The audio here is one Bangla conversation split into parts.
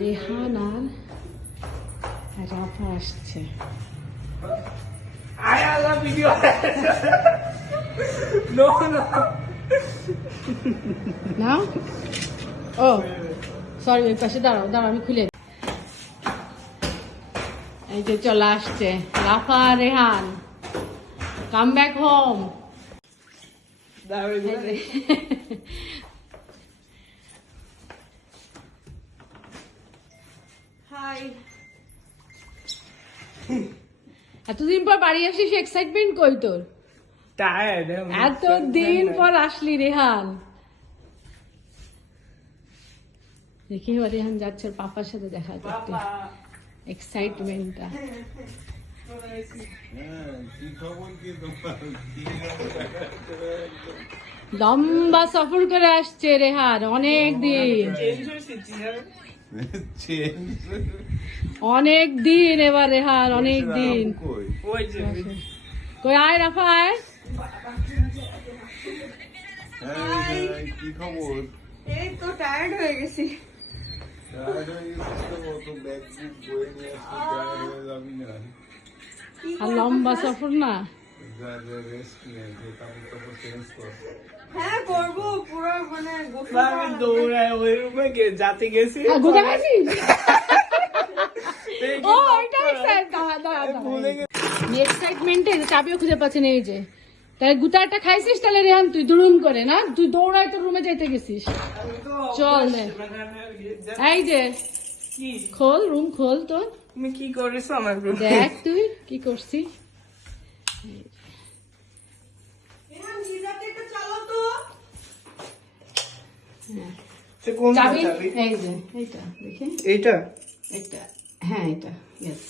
রেহান আর রাফা আসছে। না ও সরি, ওই পাশে দাঁড়াও আমি খুলে দিই। এই যে চলে আসছে রাফা রেহান, কাম ব্যাক হোম। এতদিন পর বাড়ি আসিস, এক্সাইটমেন্ট কই তোর? এতদিন পর আসলি রেহান। দেখি এবার রেহান যাচ্ছে ওর পাপার সাথে দেখা করতে, এক্সাইটমেন্টটা। লম্বা সফর করে আসছে রেহান, অনেক দিন এবার রেহান, অনেক দিন। কই আয় রাফা আয়। কি খবর? এই তো টায়ার্ড হয়ে গেছি। আর লম্বা সফর না। হ্যাঁ করবো, পুরো মানে দৌড়ায় ওই রুমে যাতে গেছি। এক্সাইটমেন্টে চাবিও খুঁজে পাচ্ছি না। এই যে তাহলে গুতারটা খাইছিস তাহলে রেহান, তুই দুরুম করে না, তুই দৌড়ায় তোর রুমে যাইতে গেছিস। চল নে, এই যে খোল, রুম খোল তোর। তুমি কি করেছো আমার রুমে? দেখ তুই কি করছিস। চাবি এই যে এইটা, দেখে এইটা এটা, হ্যাঁ এটা, ইয়েস।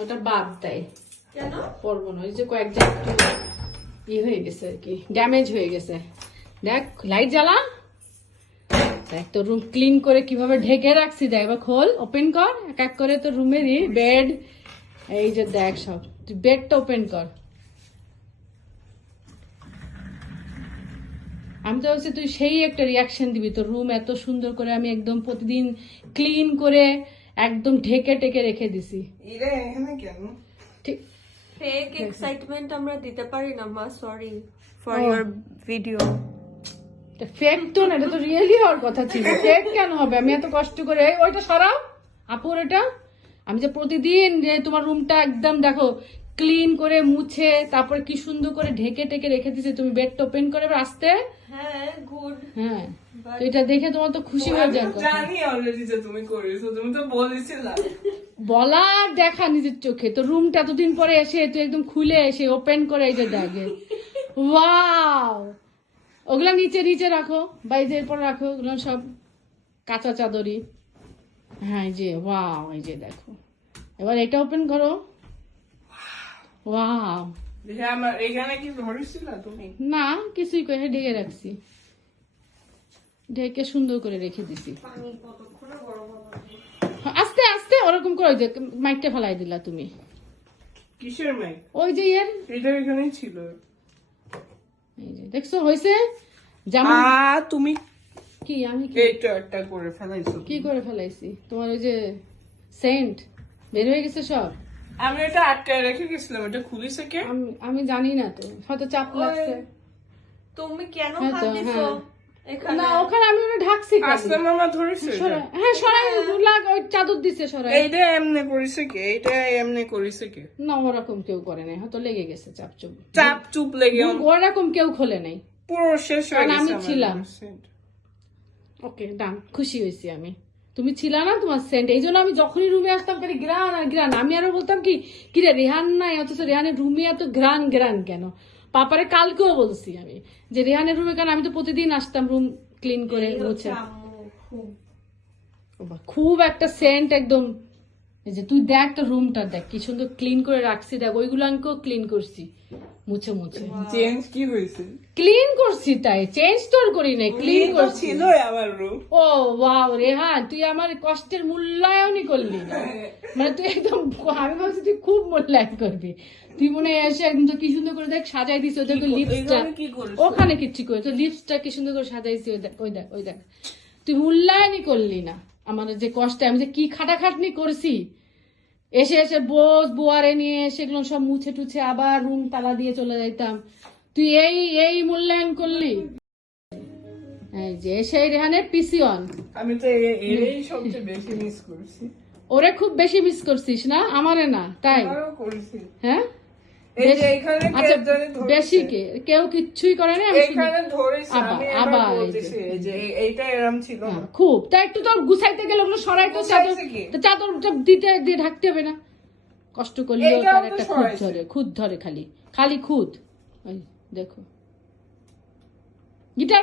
ওটা বাদ দেয়, কেন পরবো না, ওই যে কয়েক জায়গা হয়ে গেছে আর কি, ড্যামেজ হয়ে গেছে। দেখ লাইট জ্বালা, দেখ তোর রুম ক্লিন করে কিভাবে ঢেকে রাখছি। দেখ এবার খোল, ওপেন কর এক এক করে তোর রুমেরই বেড। এই যে দেখ সব, তুই বেডটা ওপেন কর। আমি তো ভাবছি তুই সেই একটা রিয়াকশন দিবি, তোর রুম এত সুন্দর করে আমি একদম প্রতিদিন ক্লিন করে একদম ঢেকে টেকে রেখে দিছি। কেন ঠিক, ফেক এক্সাইটমেন্ট আমরা দিতে পারি না মা, sorry for your video. Fake তো না, এটা তো রিয়েলি হওয়ার কথা ছিল। ফেক কেন হবে? আমি এত কষ্ট করে, ওইটা সরাও আপুর, এটা আমি যে প্রতিদিন যে তোমার রুমটা একদম দেখো ক্লিন করে মুছে তারপরে কি সুন্দর করে ঢেকে টেকে রেখে দিছে, তুমি বেডটা ওপেন করে আসতে। হ্যাঁ গুড। হ্যাঁ তো এটা দেখে তোমার তো খুশি হয়ে যায়। জানি অলরেডি যে তুমি করেছো, তুমি তো বলেছিলে। বলার দেখা নিজের চোখে, তো রুমটা এতদিন পরে এসে তুই একদম খুলে এসে ওপেন করে এই যে দেখে, ওয়াও। ওগুলা নিচে নিচে রাখো, বাইজের পর রাখো, ওগুলো সব কাঁচা চাদরি। হ্যাঁ এই যে ওয়াও, এই যে দেখো, এবার এটা ওপেন করো। ওয়াও, আমার এখানে কি ধরেছিল তুমি? না কিছুই করে ঢেকে রাখছি, ঢেকে সুন্দর করে রেখে দিছি। আস্তে আস্তে ওরকম করে, যে মাইকটা ফেলাই দিলা তুমি। কিসের মাইক? ওই যে এটা এখানেই ছিল। এই যে দেখছো হয়েছে যেমন। তুমি কি আমি এইটা একটা করে ফেলাইছো? কি করে ফেলাইছি? তোমার ওই যে সেন্ট বের হয়ে গেছে সব। আমি এটা আটকায় রেখে গেছিলাম, এটা খুলিছে কে? আমি জানি না, তো হয়তো চাপ লাগছে। তুমি কেন হ্যাঁ হাত তো, দিছো হ্যাঁ। এখানে? না ওখানে আমি ওটা ঢাকছি। আসলে মামা ধরেছে। হ্যাঁ সরাই লাগ, ওই চাদর দিছে সরাই। এইটা এমনি করেছে কে? এইটা এমনি করেছে কে? না ওরকম কেউ করে নাই, হয়তো লেগে গেছে চাপ চুপ। চাপ চুপ লেগে ওরকম কেউ খোলে নাই, পুরো শেষ হয়ে কারণ গেছে। আমি ছিলাম। ওকে ডান, খুশি হয়েছি আমি। তুমি ছিল না, তোমার সেন্ট, এই জন্য আমি যখনই রুমে আসতাম খালি গ্রান আর গ্রান। আমি আরো বলতাম কি রে রেহান নাই, অথচ রেহানের রুমে এত গ্রান গ্রান কেন? পাপারে কালকেও বলছি আমি যে রেহানের রুমে, কারণ আমি তো প্রতিদিন আসতাম রুম ক্লিন করে মুছে। খুব একটা সেন্ট একদম এই যে তুই দেখ তো রুমটা দেখ কি সুন্দর ক্লিন করে রাখছি, দেখ ওইগুলাকেও ক্লিন করছি মুছে মুছে চেঞ্জ কি হয়েছে? ক্লিন করছি, তাই চেঞ্জ তোর করি নাই, ক্লিন তো করছি। ছিল আমার রুম। ও ওয়াও রেহান, তুই আমার কষ্টের মূল্যায়নই করলি না, মানে তুই একদম, আমি ভাবছি তুই খুব মূল্যায়ন করবি, তুই মনে হয় এসে একদম তো কি সুন্দর করে দেখ সাজাই দিস, ওদের লিপসটা, এইখানে কি করেছো? ওখানে কিচ্ছু করে তো লিপসটা কি সুন্দর করে সাজাইছি, ওই দেখ ওই দেখ ওই দেখ, তুই মূল্যায়নই করলি না আমার যে কষ্টে, আমি যে কি খাটাখাটনি করছি, এসে এসে বোয়ারে নিয়ে সেগুলো সব মুছে টুছে আবার রুম তালা দিয়ে চলে যাইতাম, তুই এই এই মূল্যায়ন করলি। এই যে সেই রেহানের পিসি অন, আমি তো এরই সবচেয়ে বেশি মিস করছি। ওরে খুব বেশি মিস করছিস না, আমারে না তাই? আরো করেছি। হ্যাঁ এই যে এখানে আচ্ছা, কে জানি ধরেছে। বেশি কে কেউ কিচ্ছুই করে না, আমি শুনি। এখানে ধরেছে, আবার, আমি আবার এবার এই বলতেছি যে। এই যে এইটা এরম ছিল না। হ্যাঁ, খুব তাই, একটু তো গুছাইতে গেলে ওগুলো সরাই তো চাদর, গুছাইছে কি? তো চাদরটা দিতে দিয়ে ঢাকতে হবে না, কষ্ট করলেও এইটাও তার তো একটা খুদ সরাইছে। ধরে, খুদ ধরে খালি খালি খুদ, ওই দেখো গিটার